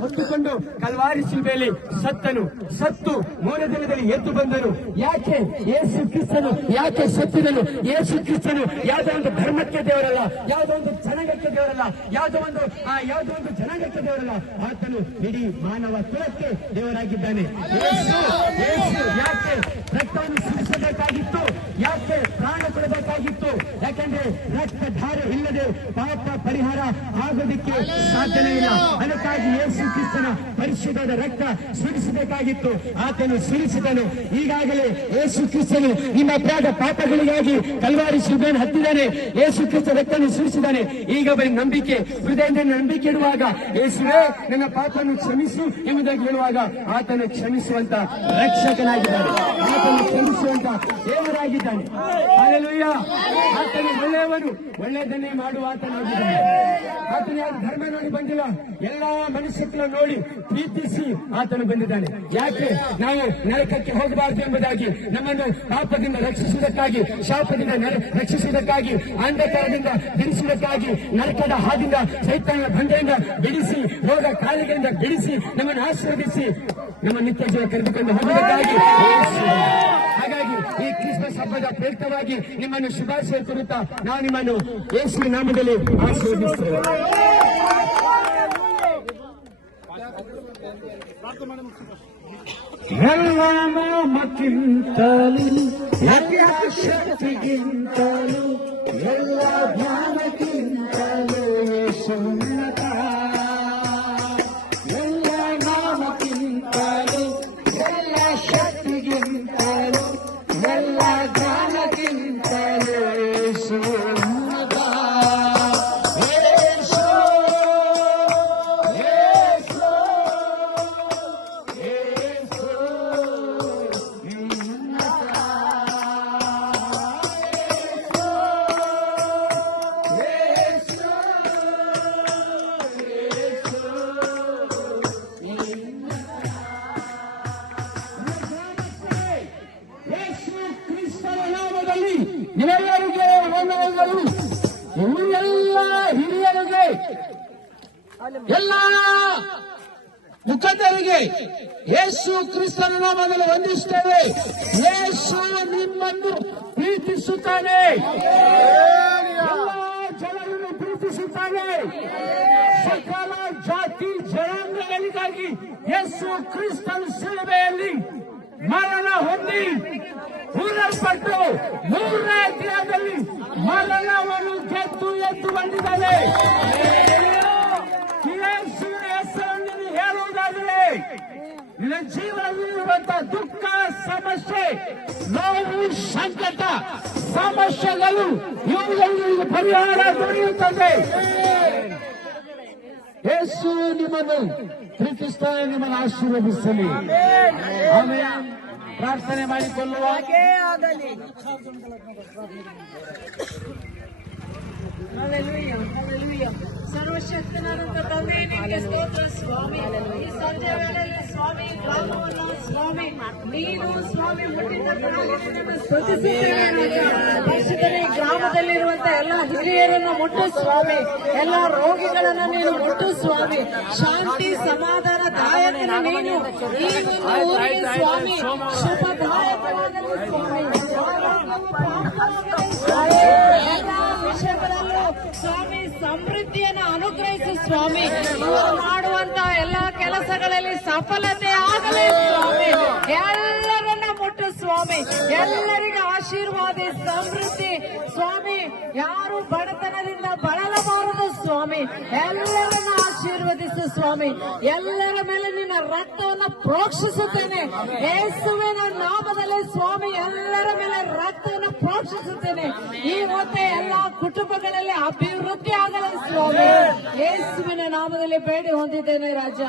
ಹೊತ್ತುಕೊಂಡು ಕಲ್ವಾರಿ ಶಿಲ್ಬೆಯಲ್ಲಿ ಸತ್ತು 3 ದಿನದಲ್ಲಿ ಎದ್ದು ಬಂದನು. ಯಾಕೆ ಯೇಸು ಕ್ರಿಸ್ತನು ಯಾಕೆ ಸತ್ತಿದನು? ಯೇಸು ಕ್ರಿಸ್ತನು ಯಾವುದೋ ಒಂದು ಧರ್ಮಕ್ಕೆ ದೇವರಲ್ಲ, ಯಾವುದೋ ಒಂದು ಜನಾಂಗಕ್ಕೆ ದೇವರಲ್ಲ, ಯಾವುದೋ ಒಂದು ಜನಾಂಗಕ್ಕೆ ದೇವರಲ್ಲ. ಆತನು ಇಡೀ ಮಾನವ ಕುಲಕ್ಕೆ ದೇವರಾಗಿದ್ದಾನೆ. ಯೇಸು ಯಾಕೆ ರಕ್ತವನ್ನು ಸುರಿಸಬೇಕಾಗಿತ್ತು? ಯಾಕೆ ಪ್ರಾಣ ಕೊಡಬೇಕಾಗಿತ್ತು? ಯಾಕಂದ್ರೆ ರಕ್ತಧಾರೆ ಇಲ್ಲದೆ ಪಾಪ ಪರಿಹಾರ ಆಗೋದಕ್ಕೆ ಸಾಧ್ಯನೇ ಇಲ್ಲ. ಅದಕ್ಕಾಗಿ ಯೇಸು ಕ್ರಿಸ್ತನ ಪರಿಶುದ್ಧದ ರಕ್ತ ಸುರಿಸಬೇಕಾಗಿತ್ತು. ಆತನು ಸುರಿಸಿದನು. ಈಗಾಗಲೇ ಯೇಸು ಕ್ರಿಸ್ತನು ನಿಮ್ಮ ಅಪರಾಧ ಪಾಪಗಳಿಗಾಗಿ ಕಲ್ವಾರಿ ಶಿಲುಬೆಯನ್ನು ಹತ್ತಿದ್ದಾನೆ. ಯೇಸು ಕ್ರಿಸ್ತ ರಕ್ತವನ್ನು ಸುರಿಸಿದ್ದಾನೆ. ಈಗ ಬರೀ ನಂಬಿಕೆ, ಹೃದಯದಿಂದ ನಂಬಿಕೆ ಇಡುವಾಗ, ಯೇಸುವೇ ನನ್ನ ಪಾಪವನ್ನು ಕ್ಷಮಿಸು ಎಂಬುದಾಗಿ ಹೇಳುವಾಗ ಆತನು ಕ್ಷಮಿಸುವಂತ ರಕ್ಷಕನಾಗಿದ್ದಾನೆ. ಆತನು ಕ್ಷಮಿಸುವಂತ ದೇವರಾಗಿದ್ದಾನೆ. ಹಲ್ಲೆಲೂಯಾ. ಆತನು ಒಳ್ಳೆಯವನು, ಒಳ್ಳೆಯದನ್ನೇ ಮಾಡುವ ಆತನಾಗಿದ್ದಾನೆ. ಆತನು ಯಾರು ಧರ್ಮ ನೋಡಿ ಬಂದಿಲ್ಲ, ಎಲ್ಲಾ ಮನುಷ್ಯರನ್ನು ನೋಡಿ ಪ್ರೀತಿಸಿ ಆತನು ಬಂದಿದ್ದಾನೆ. ಯಾಕೆ ನಾವು ನರಕಕ್ಕೆ ಹೋಗಬಾರದು ಎಂಬುದಾಗಿ, ನಮ್ಮನ್ನು ಪಾಪದಿಂದ ರಕ್ಷಿಸುವುದಕ್ಕಾಗಿ, ಶಾಪದಿಂದ ರಕ್ಷಿಸುವುದಕ್ಕಾಗಿ, ಅಂಧಕಾರದಿಂದ ಬಿಡಿಸುವುದಕ್ಕಾಗಿ, ನರಕದ ಹಾದಿಂದ, ಸೈತಾನನ ಬಂಧೆಯಿಂದ ಬಿಡಿಸಿ, ರೋಗ ಕಾಯಿಲೆಗಳಿಂದ ಬಿಡಿಸಿ, ನಮ್ಮನ್ನು ಆಶೀರ್ವದಿಸಿ ನಮ್ಮ ನಿತ್ಯ ಜೀವ ಕರೆದುಕೊಂಡು ಹೋಗುವುದಕ್ಕಾಗಿ. ಹಾಗಾಗಿ ಈ ಕ್ರಿಸ್ಮಸ್ ಹಬ್ಬದ ಪ್ರೇರಿತವಾಗಿ ನಿಮ್ಮನ್ನು ಶುಭಾಶಯ ಕೋರುತ್ತಾ ನಾವು ನಿಮ್ಮನ್ನು ಯೇಸುವಿನ ನಾಮದಲ್ಲಿ ಆಶೀರ್ವದಿಸುತ್ತೇವೆ. ಎಲ್ಲ ನಾಮಕ್ಕಿಂತಲೂ, ಎಲ್ಲ ಶಕ್ತಿಗಿಂತಲೂ, ಎಲ್ಲ ಜ್ಞಾನಕ್ಕಿಂತಲೂ ಯೇಸುವಿನತ. ಎಲ್ಲ ನಾಮಕ್ಕಿಂತಲೂ, ಎಲ್ಲ ಶಕ್ತಿಗಿಂತಲೂ, ಎಲ್ಲ ಜ್ಞಾನಕ್ಕಿಂತಲೂ ಯೇಸುವಿನತ. ನಿಮ್ಮೆಲ್ಲರಿಗೆ ವಂದನೆಗಳು. ಎಲ್ಲ ಹಿರಿಯರಿಗೆ, ಎಲ್ಲ ಮುಖಂಡರಿಗೆ ಯೇಸು ಕ್ರಿಸ್ತನ ನಾಮದಲ್ಲಿ ವಂದಿಸುತ್ತೇವೆ. ಯೇಸು ನಿಮ್ಮನ್ನು ಪ್ರೀತಿಸುತ್ತಾನೆ, ಎಲ್ಲ ಜನರನ್ನು ಪ್ರೀತಿಸುತ್ತಾನೆ. ಸಕಲ ಜಾತಿ ಜನಾಂಗಗಳಿಗಾಗಿ ಯೇಸು ಕ್ರಿಸ್ತನ ಶಿಲುಬೆಯಲ್ಲಿ ಮರಣ ಹೊಂದಿ ಹೂಳಲ್ಪಟ್ಟು 3ನೇ ದಿನದಲ್ಲಿ ಮರಣವನ್ನು ಗೆದ್ದು ಎದ್ದು ಬಂದಿದ್ದಾನೆ. ಯೇಸುವಿನ ಹೆಸರನ್ನು ಹೇಳುವುದಾದರೆ ನಿನ್ನ ಜೀವನದಲ್ಲಿರುವಂತಹ ದುಃಖ, ಸಮಸ್ಯೆ, ನೋವು, ಸಂಕಟ, ಸಮಸ್ಯೆಗಳು ಇವುಗಳಿಗೆ ಪರಿಹಾರ ದೊರೆಯುತ್ತದೆ. ಯೇಸು ನಿಮ್ಮನ್ನು ಪ್ರೀತಿಸ್ತಾನೆ, ನಿಮ್ಮನ್ನು ಆಶೀರ್ವದಿಸಲಿ. ಆಮೆನ್. ಪ್ರಾರ್ಥನೆ ಮಾಡಿಕೊಳ್ಳುವ ಸರ್ವಶಕ್ತನಾದಂತ ತಂದೆ, ನಿಮಗೆ ಸ್ತೋತ್ರ ಸ್ವಾಮಿ. ಈ ಸಂಜೆ ವೇಳೆಯಲ್ಲಿ ಸ್ವಾಮಿ ಗ್ರಾಮವನ್ನು ಸ್ವಾಮಿ ನೀನು ಸ್ವಾಮಿ ಮುಟ್ಟಿದ ಪರಿಶುದ್ಧನೇ. ಗ್ರಾಮದಲ್ಲಿರುವಂತಹ ಎಲ್ಲ ಹಿರಿಯರನ್ನು ಮುಟ್ಟು ಸ್ವಾಮಿ, ಎಲ್ಲ ರೋಗಿಗಳನ್ನು ನೀನು ಮುಟ್ಟು ಸ್ವಾಮಿ. ಶಾಂತಿ ಸಮಾಧಾನ ದಾಯಕನ ನೀನು ಈ ಒಂದು ಊರಿಗೆ ಸ್ವಾಮಿ ಶುಭದಾಯಕವಾಗಲಿ ಸ್ವಾಮಿ. ಎಲ್ಲ ವಿಷಯಗಳಲ್ಲೂ ಸ್ವಾಮಿ ಸಮೃದ್ಧಿಯನ್ನು ಅನುಗ್ರಹಿಸಿ ಸ್ವಾಮಿ. ಇವರು ಮಾಡುವಂತಹ ಎಲ್ಲ ಕೆಲಸಗಳಲ್ಲಿ ಸಫಲತೆ ಆಗಲಿ ಸ್ವಾಮಿ. ಎಲ್ಲರನ್ನ ಮುಟ್ಟು ಸ್ವಾಮಿ, ಎಲ್ಲರಿಗೂ ಆಶೀರ್ವಾದ ಸಮೃದ್ಧಿ ಸ್ವಾಮಿ. ಯಾರು ಬಡತನದಿಂದ ಬಳಲಬಾರದು ಸ್ವಾಮಿ. ಎಲ್ಲರನ್ನ ಆಶೀರ್ವದಿಸು ಸ್ವಾಮಿ. ಎಲ್ಲರ ಮೇಲೆ ನಿನ್ನ ರಕ್ತವನ್ನು ಪ್ರೋಕ್ಷಿಸುತ್ತೇನೆ ಯೇಸುವಿನ ನಾಮದಲ್ಲಿ ಸ್ವಾಮಿ. ಎಲ್ಲರ ಮೇಲೆ ರಕ್ತವನ್ನು ಪ್ರೋಕ್ಷಿಸುತ್ತೇನೆ. ಈ ಮತ್ತೆ ಎಲ್ಲ ಕುಟುಂಬಗಳಲ್ಲಿ ಅಭಿವೃದ್ಧಿ ಆಗಲಿ ಸ್ವಾಮಿ. ಯೇಸುವಿನ ನಾಮದಲ್ಲಿ ಬೇಡಿ ಹೊಂದಿದ್ದೇನೆ ರಾಜ.